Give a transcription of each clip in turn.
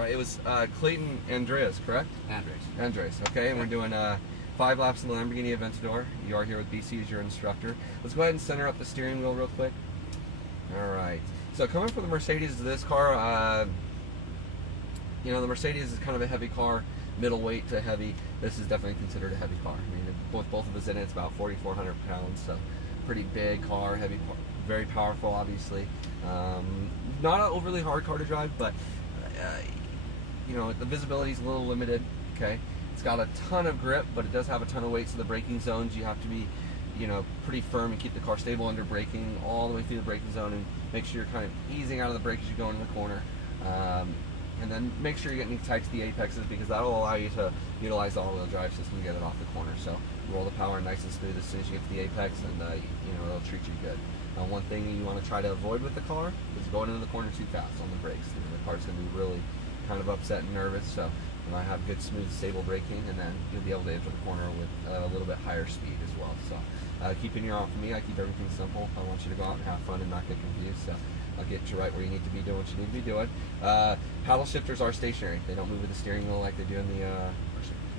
Right, it was Clayton Andreas, correct? Andres, okay, and we're doing 5 laps in the Lamborghini Aventador. You are here with BC as your instructor. Let's go ahead and center up the steering wheel real quick. All right, so coming from the Mercedes to this car, you know, the Mercedes is kind of a heavy car, middleweight to heavy. This is definitely considered a heavy car. I mean, with both of us in it, it's about 4,400 pounds, so pretty big car, heavy, very powerful, obviously. Not an overly hard car to drive, but you know, the visibility is a little limited. Okay, it's got a ton of grip, but it does have a ton of weight. So the braking zones, you have to be, you know, pretty firm and keep the car stable under braking all the way through the braking zone, and make sure you're kind of easing out of the brake as you go into the corner. And then make sure you're getting tight to the apexes, because that will allow you to utilize the all-wheel drive system to get it off the corner. So roll the power nice and smooth as soon as you get to the apex, and you know, it'll treat you good. One thing you want to try to avoid with the car is going into the corner too fast on the brakes. You know, the car's going to be really kind of upset and nervous. So you want to have good, smooth, stable braking, and then you'll be able to enter the corner with a little bit higher speed as well. So keeping your eye on me, I keep everything simple. I want you to go out and have fun and not get confused. So I'll get you right where you need to be doing what you need to be doing. Paddle shifters are stationary. They don't move with the steering wheel like they do in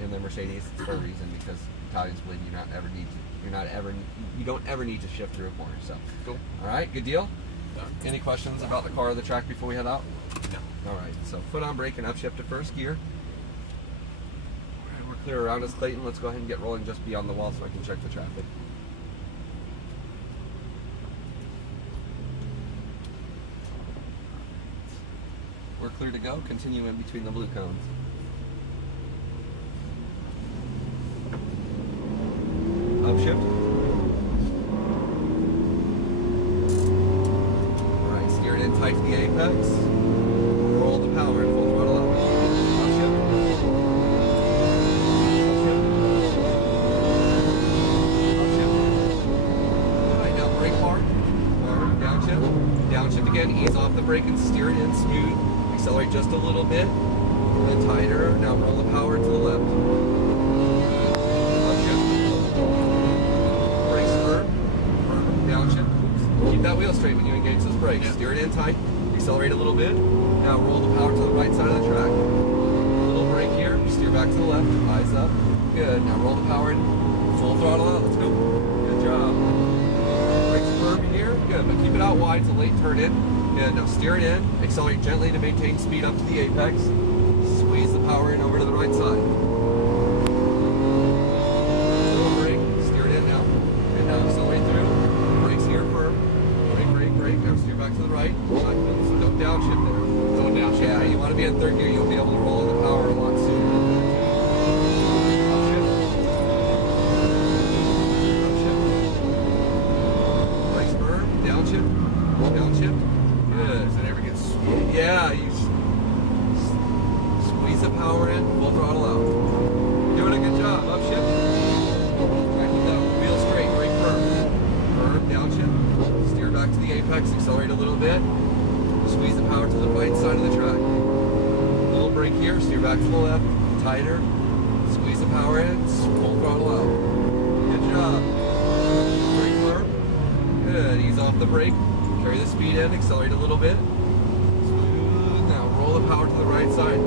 the Mercedes. It's for a reason, because Italians believe you don't ever need to shift through a corner. So cool. All right, good deal. Yeah. Any questions about the car or the track before we head out? No. All right, so foot on brake and upshift to first gear. All right, we're clear around us, Clayton. Let's go ahead and get rolling just beyond the wall so I can check the traffic. We're clear to go. Continue in between the blue cones. Upshift. All right, steer it in tight to the apex. Roll the power and full throttle out. Upshift. Upshift. All right, now brake hard. Downshift. Downshift again. Ease off the brake and steer it in smooth. Accelerate just a little bit. And tighter. Now roll the power to the left. Keep that wheel straight when you engage those brakes. Yeah. Steer it in tight, accelerate a little bit. Now roll the power to the right side of the track. A little brake here, steer back to the left, eyes up. Good, now roll the power in, full throttle out, let's go. Good job. Brakes firm here, good, but keep it out wide, it's a late turn in. Good, now steer it in, accelerate gently to maintain speed up to the apex. Squeeze the power in over to the right side. Little brake, steer it in now. And now accelerate through. Now steer back to the right. So don't downshift there. Going downshift. Yeah, you want to be in third gear. You'll be able to roll the power a lot sooner. Upshift. Upshift. Brakes firm. Downshift. Downshift. Good. So it never gets smooth. Yeah, you squeeze the power in, full throttle out. Doing a good job. Upshift. Keep that wheel straight. Brake firm. Firm. Downshift. Back to the apex, accelerate a little bit, squeeze the power to the right side of the track. Little brake here, steer back to the left, tighter, squeeze the power in, full throttle out. Good job. Brake firm. Good, ease off the brake, carry the speed in, accelerate a little bit. Smooth. Now roll the power to the right side.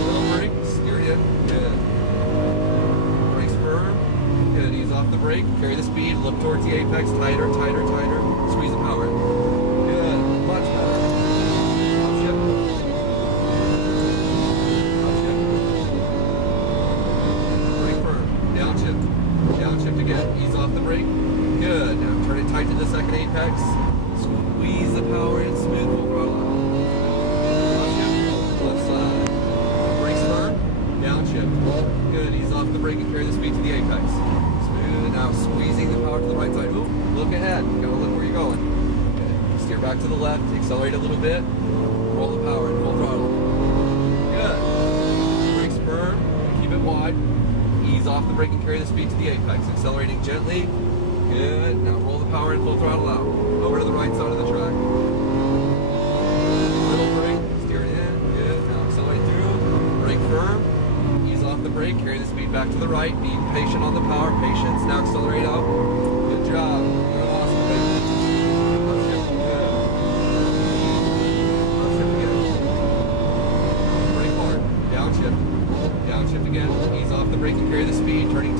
Little brake, steer it in, good. Brakes firm. Good, ease off the brake, carry the speed, look towards the apex, tighter, tighter, tighter, squeeze the power. Good, much better. Upshift. Upshift. Brake firm, downshift. Downshift again, ease off the brake. Good, now turn it tight to the second apex, squeeze the power in, smooth, full throttle out. Upshift, left side. Brakes firm, downshift. Good, ease off the brake and carry the speed to the apex. Now squeezing the power to the right side. Ooh, look ahead. You gotta look where you're going. Okay. Steer back to the left. Accelerate a little bit. Roll the power in full throttle. Good. Brakes firm. Keep it wide. Ease off the brake and carry the speed to the apex. Accelerating gently. Good. Now roll the power in full throttle out. Over to the right side of the track. Little brake. Steer it in. Good. Now accelerate through. Brake firm. Off the brake, carry the speed back to the right, be patient on the power, patience, now accelerate up. Good job. You're awesome. Upshift, good.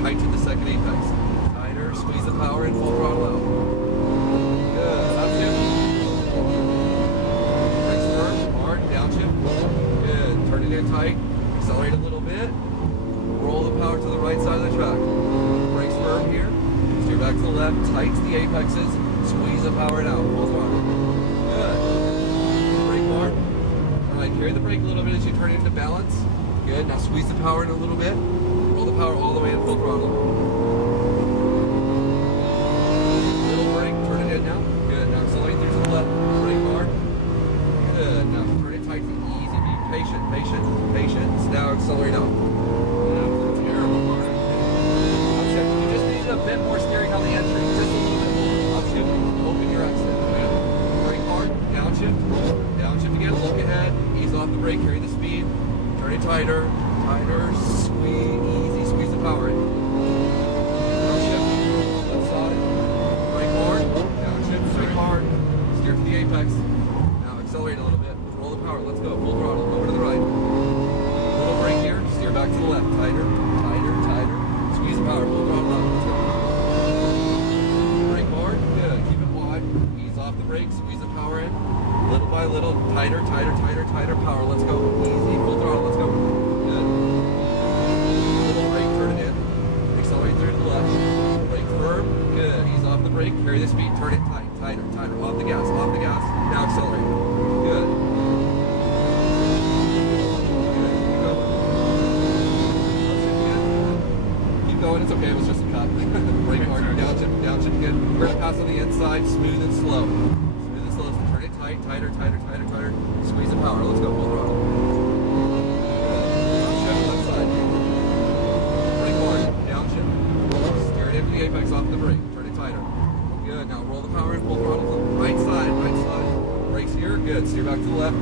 tight to the second apex. Tighter, squeeze the power in, full throttle out. Good, upshift. Brakes firm, hard, downshift. Good, turn it in tight, accelerate a little bit. Roll the power to the right side of the track. Brakes firm here, steer back to the left, tight to the apexes, squeeze the power out, full throttle. Good. Brake hard. Alright, carry the brake a little bit as you turn it into balance. Good, now squeeze the power in a little bit. Roll the power all the way in full throttle. Little brake, turn it in now. Good, now accelerate through to the left. Brake hard. Good, now turn it tight and easy. Be patient, patient, patient. Now accelerate out. Terrible hard. Upshift. You just need a bit more steering on the entry. Just a little bit more. Upshift, open your exit. Brake hard, downshift. Downshift again, look ahead. Ease off the brake, carry the speed. Turn it tighter, tighter, squeeze, easy, squeeze the power in. Downshift, left side, brake hard, downshift, brake hard, steer to the apex. Now accelerate a little bit, roll the power, let's go, full throttle, over to the right. Little brake here, steer back to the left, tighter, tighter, tighter, squeeze the power, full throttle out, let's go. Brake hard, good, keep it wide, ease off the brake, squeeze the power in. Little by little, tighter, tighter, tighter, tighter power. Let's go. Easy, full throttle. Let's go. Good. Little brake, turn it in. Accelerate through to the left. Brake firm. Good. Ease off the brake. Carry the speed. Turn it tight, tighter, tighter. Off the gas. Off the gas. Now accelerate. Good. Good. Keep going. Keep going. It's okay. It was just a cut. Brake hard. Downshift. Downshift. Good. We're gonna pass on the inside. Smooth and slow. So let's turn it tight, tighter, tighter, tighter, tighter. Squeeze the power. Let's go full throttle. Downshift, left side. Brake hard. Downshift. Steer it into the apex off the brake. Turn it tighter. Good. Now roll the power in full throttle. Right side, right side. Brakes here. Good. Steer back to the left.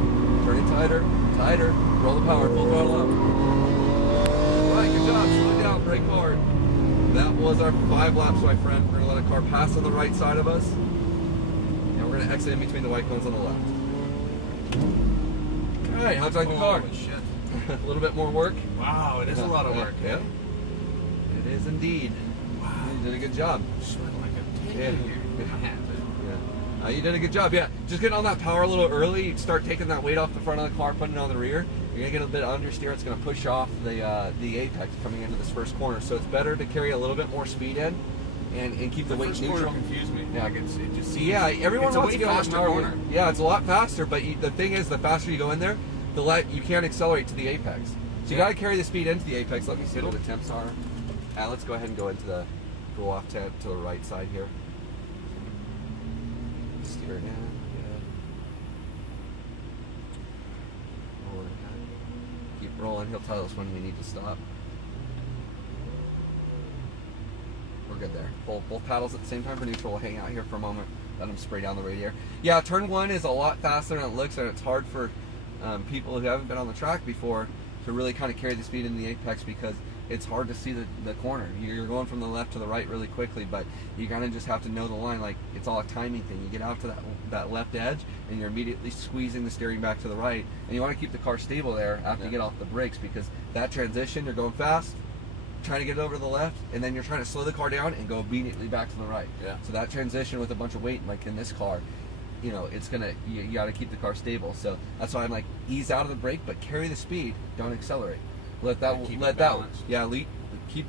Turn it tighter, tighter. Roll the power. Full throttle up. All right. Good job. Slow it down. Brake hard. That was our 5 laps, my friend. We're gonna let a car pass on the right side of us. We're going to exit in between the white cones on the left. Alright, how'd you like the car? Shit. A little bit more work? Wow, it is a lot of work. Yeah. It is indeed. Wow. You did a good job. Sweating like a pig Yeah. here. Yeah. You did a good job. Yeah. Just getting on that power a little early. You start taking that weight off the front of the car, putting it on the rear. You're going to get a bit of understeer. It's going to push off the apex coming into this first corner. So it's better to carry a little bit more speed in. And keep the weight neutral. Confused me. Yeah, Like it just seems, yeah. Everyone wants to get faster on the corner. Yeah, it's a lot faster. But the thing is, the faster you go in there, you can't accelerate to the apex. So you got to carry the speed into the apex. Let me see what the temps are. Let's go ahead and go into the off temp to the right side here. Steer it in. Good. Roll it ahead. Keep rolling. He'll tell us when we need to stop. We're good there. Both paddles at the same time for neutral. We'll hang out here for a moment. Let them spray down the radiator. Yeah, turn 1 is a lot faster than it looks, and it's hard for people who haven't been on the track before to really kind of carry the speed in the apex because it's hard to see the corner. You're going from the left to the right really quickly, but you kind of just have to know the line. Like, it's all a timing thing. You get out to that left edge, and you're immediately squeezing the steering back to the right, and you want to keep the car stable there after you get off the brakes because that transition, you're going fast, trying to get it over to the left, and then you're trying to slow the car down and go immediately back to the right. Yeah. So that transition with a bunch of weight, like in this car, you know, it's gonna, you got to keep the car stable. So that's why I'm like, ease out of the brake, but carry the speed. Don't accelerate. Keep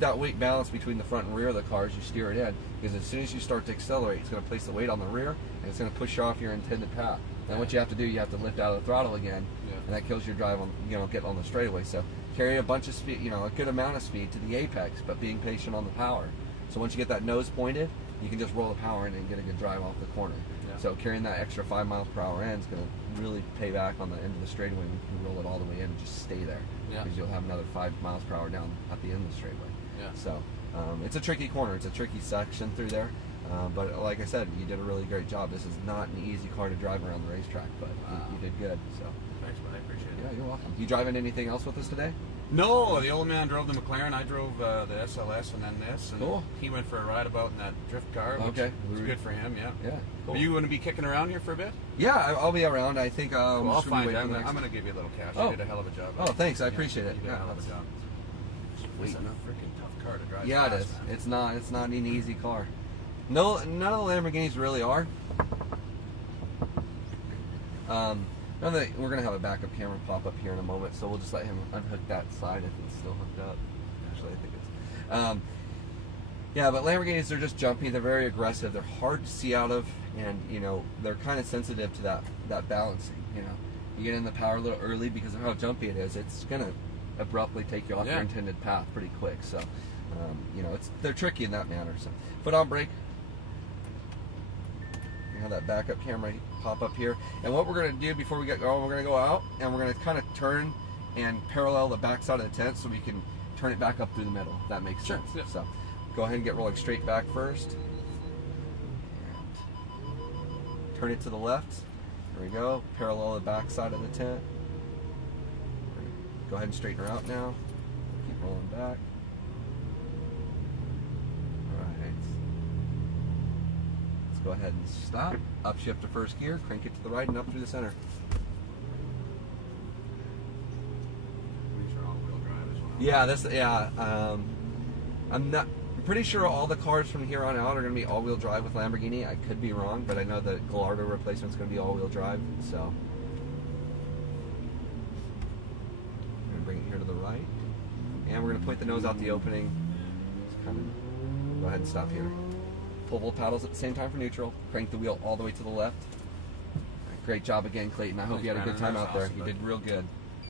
that weight balanced between the front and rear of the car as you steer it in. Because as soon as you start to accelerate, it's going to place the weight on the rear, and it's going to push you off your intended path. Then what you have to do, you have to lift out of the throttle again, and that kills your drive on, getting on the straightaway. So carry a bunch of speed, a good amount of speed to the apex, but being patient on the power. So once you get that nose pointed, you can just roll the power in and get a good drive off the corner. Yeah. So carrying that extra 5 miles per hour in is going to really pay back on the end of the straightaway when you can roll it all the way in and just stay there. Yeah. Because you'll have another 5 miles per hour down at the end of the straightaway. Yeah. So it's a tricky corner. It's a tricky section through there. But like I said, you did a really great job. This is not an easy car to drive around the racetrack, but you did good. So thanks, man. I appreciate it. Yeah, you're welcome. You driving anything else with us today? No, the old man drove the McLaren. I drove the SLS and then this. And cool. He went for a ride about in that drift car, which was good for him. Yeah. Yeah. Cool. Are you going to be kicking around here for a bit? Yeah, I'll be around. I think I'll find out. I'm going to give you a little cash. You did a hell of a job. Oh, thanks. I appreciate it. You did a hell of a job. Sweet. It's a freaking tough car to drive. Yeah, fast, it is. Man. It's not an easy car. No, none of the Lamborghinis really are. We're gonna have a backup camera pop up here in a moment, so we'll just let him unhook that side if it's still hooked up. Actually, I think it's. Yeah, but Lamborghinis, they're just jumpy. They're very aggressive. They're hard to see out of, and you know they're kind of sensitive to that balancing. You know, you get in the power a little early because of how jumpy it is. It's gonna abruptly take you off your intended path pretty quick. So, you know, they're tricky in that manner. So, foot on brake. You have that backup camera pop up here, and what we're gonna do before we get going, we're gonna go out and we're gonna kind of turn and parallel the back side of the tent so we can turn it back up through the middle. If that makes sense. Yep. So. Go ahead and get rolling straight back first. And turn it to the left. There we go. Parallel the back side of the tent. Go ahead and straighten her out now. Keep rolling back. Alright. Let's go ahead and stop. Upshift to first gear. Crank it to the right and up through the center. These are all-wheel drive as well. Yeah, I'm pretty sure all the cars from here on out are going to be all-wheel drive with Lamborghini. I could be wrong, but I know the Gallardo replacement is going to be all-wheel drive. So I'm going to bring it here to the right, and we're going to point the nose out the opening. Just kind of go ahead and stop here. Pull both paddles at the same time for neutral. Crank the wheel all the way to the left. Great job again, Clayton. I hope you had a good time out there. You did real good.